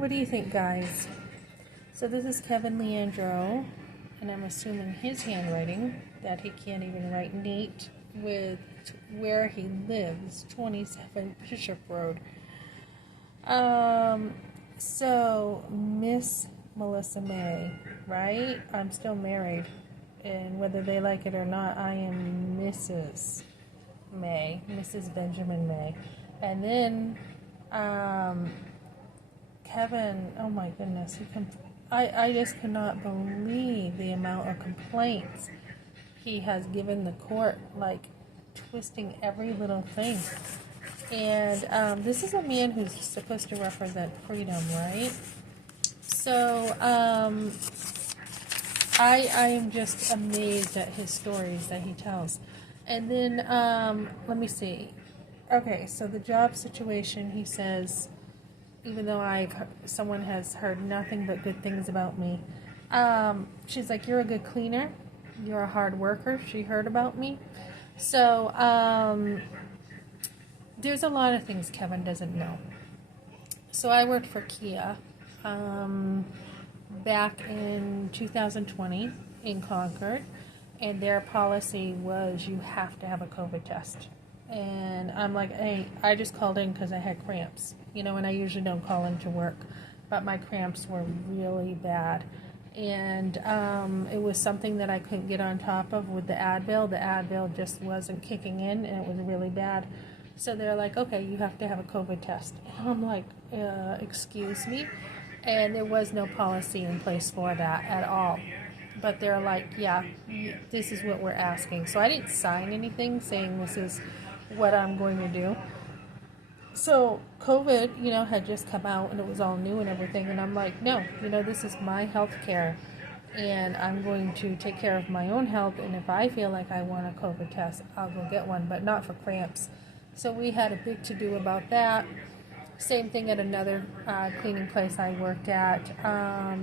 What do you think, guys? So this is Kevin Leandro, and I'm assuming his handwriting, that he can't even write neat with where he lives, 27 Bishop Road. So Miss Melissa May, right? I'm still married, and whether they like it or not, I am Mrs. May, Mrs. Benjamin May. And then Kevin, oh my goodness, I just cannot believe the amount of complaints he has given the court, like twisting every little thing. And this is a man who's supposed to represent freedom, right? So I am just amazed at his stories that he tells. And then let me see. Okay, so the job situation, he says, even though someone has heard nothing but good things about me. She's like, you're a good cleaner. You're a hard worker. She heard about me. So there's a lot of things Kevin doesn't know. So I worked for Kia back in 2020 in Concord, and their policy was you have to have a COVID test. And I'm like, hey, I just called in because I had cramps, and I usually don't call in to work, but my cramps were really bad. And it was something that I couldn't get on top of with the Advil. The Advil just wasn't kicking in, and it was really bad. So they're like, okay, you have to have a COVID test. And I'm like, excuse me? And there was no policy in place for that at all. But they're like, yeah, this is what we're asking. So I didn't sign anything saying this is what I'm going to do. So COVID, had just come out and it was all new and everything. And I'm like, no, this is my health care. And I'm going to take care of my own health. And if I feel like I want a COVID test, I'll go get one, but not for cramps. So we had a big to-do about that. Same thing at another cleaning place I worked at.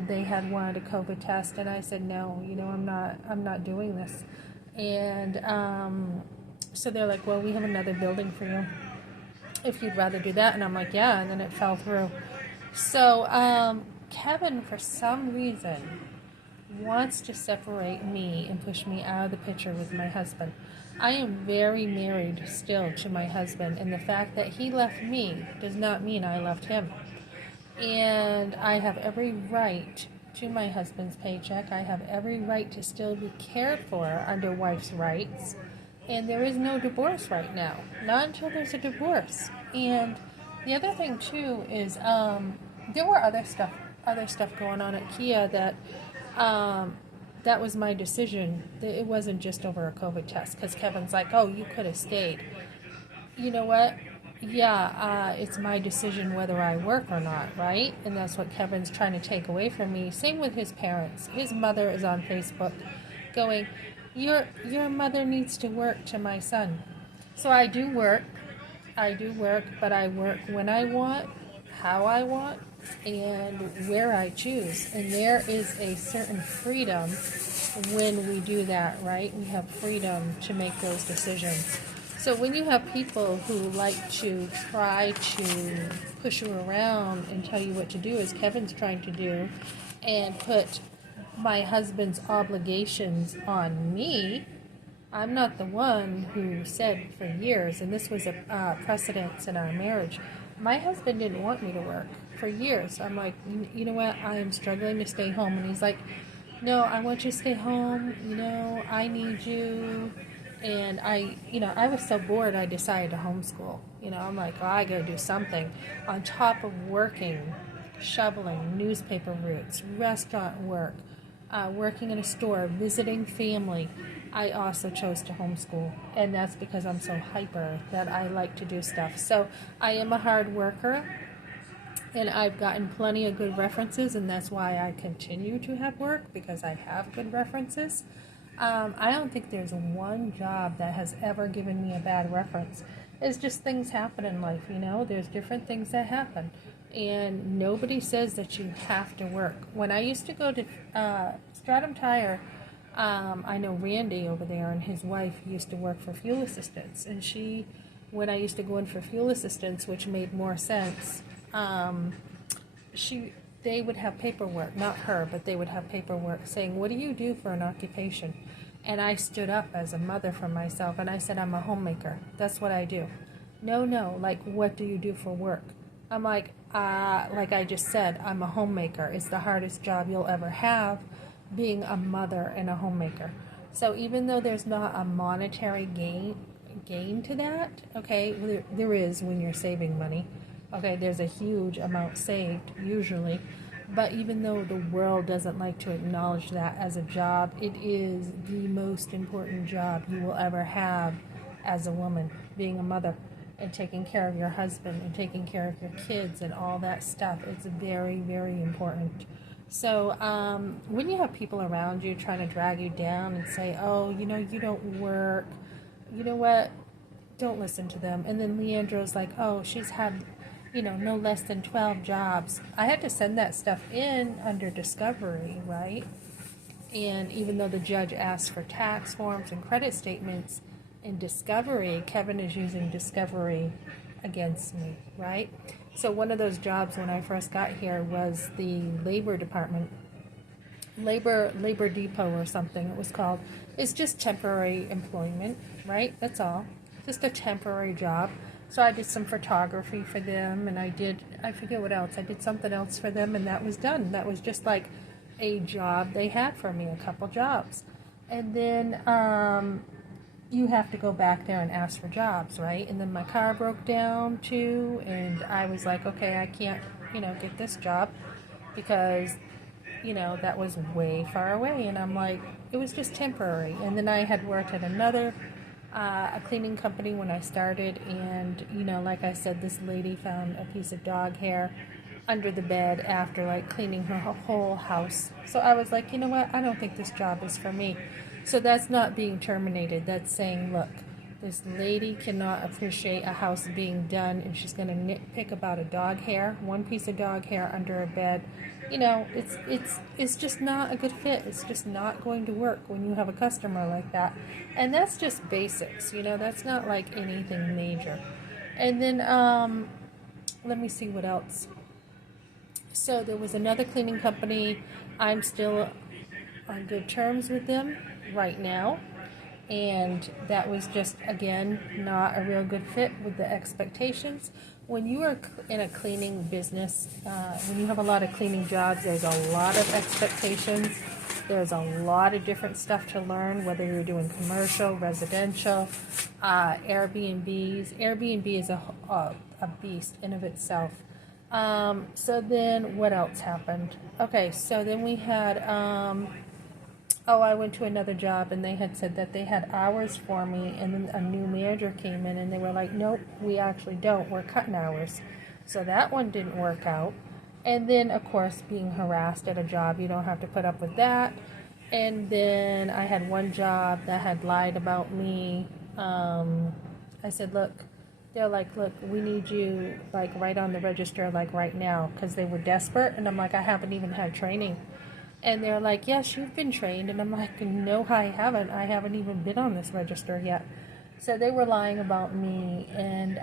They had wanted a COVID test, and I said, no, I'm not doing this. And so they're like, well, we have another building for you if you'd rather do that. And I'm like, yeah, and then it fell through. So Kevin, for some reason, wants to separate me and push me out of the picture with my husband. I am very married still to my husband, and the fact that he left me does not mean I left him. And I have every right to my husband's paycheck. I have every right to still be cared for under wife's rights. And there is no divorce right now. Not until there's a divorce. And the other thing too is there were other stuff going on at Kia that was my decision. It wasn't just over a COVID test, because Kevin's like, oh, you could have stayed. You know what? Yeah, it's my decision whether I work or not, right? And that's what Kevin's trying to take away from me. Same with his parents. His mother is on Facebook going, your mother needs to work, to my son. So I do work, but I work when I want, how I want, and where I choose. And there is a certain freedom when we do that, right? We have freedom to make those decisions. So when you have people who like to try to push you around and tell you what to do, as Kevin's trying to do, and put my husband's obligations on me, I'm not the one who said for years, and this was a precedence in our marriage, my husband didn't want me to work for years. I'm like, you know what, I am struggling to stay home. And he's like, no, I want you to stay home, I need you. And I was so bored, I decided to homeschool. I'm like, oh, I gotta do something. On top of working, shoveling, newspaper routes, restaurant work, working in a store, visiting family, I also chose to homeschool. And that's because I'm so hyper that I like to do stuff. So I am a hard worker, and I've gotten plenty of good references, and that's why I continue to have work, because I have good references. I don't think there's one job that has ever given me a bad reference. It's just things happen in life, There's different things that happen. And nobody says that you have to work. When I used to go to Stratum Tire, I know Randy over there and his wife used to work for fuel assistance. And when I used to go in for fuel assistance, which made more sense, they would have paperwork, not her, but they would have paperwork saying, what do you do for an occupation? And I stood up as a mother for myself and I said, I'm a homemaker. That's what I do. No, like, what do you do for work? I'm like I just said, I'm a homemaker. It's the hardest job you'll ever have, being a mother and a homemaker. So even though there's not a monetary gain to that, okay, there is when you're saving money. Okay, there's a huge amount saved usually, but even though the world doesn't like to acknowledge that as a job, it is the most important job you will ever have as a woman, being a mother and taking care of your husband and taking care of your kids and all that stuff. It's very, very important. So when you have people around you trying to drag you down and say, oh, you don't work, you know what, don't listen to them. And then Leandro's like, oh, she's had, no less than 12 jobs. I had to send that stuff in under discovery, right? And even though the judge asked for tax forms and credit statements in discovery, Kevin is using discovery against me, right? So one of those jobs when I first got here was the labor department, labor depot or something it was called. It's just temporary employment, right? That's all. Just a temporary job. So I did some photography for them, and I forget what else. I did something else for them, and that was done. That was just like a job they had for me, a couple jobs. And then you have to go back there and ask for jobs, right? And then my car broke down too, and I was like, okay, I can't, get this job because, that was way far away. And I'm like, it was just temporary. And then I had worked at another a cleaning company when I started, and like I said, this lady found a piece of dog hair under the bed after like cleaning her whole house. So I was like, you know what, I don't think this job is for me. So that's not being terminated. That's saying, look, this lady cannot appreciate a house being done, and she's going to nitpick about a dog hair, one piece of dog hair under a bed. It's just not a good fit. It's just not going to work when you have a customer like that. And that's just basics, that's not like anything major. And then let me see what else. So there was another cleaning company. I'm still on good terms with them right now. And that was just, again, not a real good fit with the expectations. When you are in a cleaning business, when you have a lot of cleaning jobs, there's a lot of expectations. There's a lot of different stuff to learn, whether you're doing commercial, residential, Airbnbs. Airbnb is a beast in of itself. So then what else happened? Okay, so then we had... I went to another job, and they had said that they had hours for me, and then a new manager came in, and they were like, nope, we actually don't. We're cutting hours. So that one didn't work out. And then, of course, being harassed at a job, you don't have to put up with that. And then I had one job that had lied about me. I said, look, they're like, look, we need you, like, right on the register, like, right now, because they were desperate. And I'm like, I haven't even had training. And they're like, yes, you've been trained. And I'm like, no, I haven't. I haven't even been on this register yet. So they were lying about me, and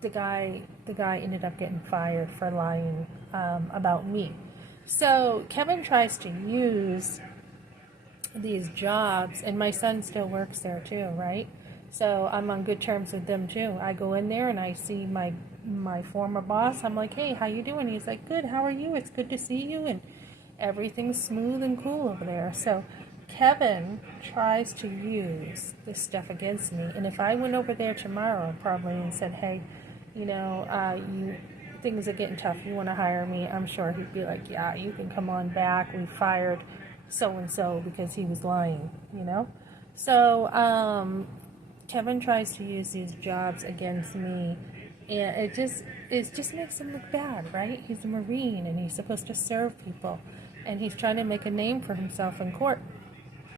the guy ended up getting fired for lying about me. So Kevin tries to use these jobs, and my son still works there too, right? So I'm on good terms with them too. I go in there and I see my former boss. I'm like, hey, how you doing? He's like, good, how are you? It's good to see you, and everything's smooth and cool over there. So Kevin tries to use this stuff against me, and if I went over there tomorrow probably and said, hey, things are getting tough, you want to hire me, I'm sure he'd be like, yeah, you can come on back, we fired so-and-so because he was lying, So Kevin tries to use these jobs against me, and it just makes him look bad, right? He's a Marine, and he's supposed to serve people, and he's trying to make a name for himself in court.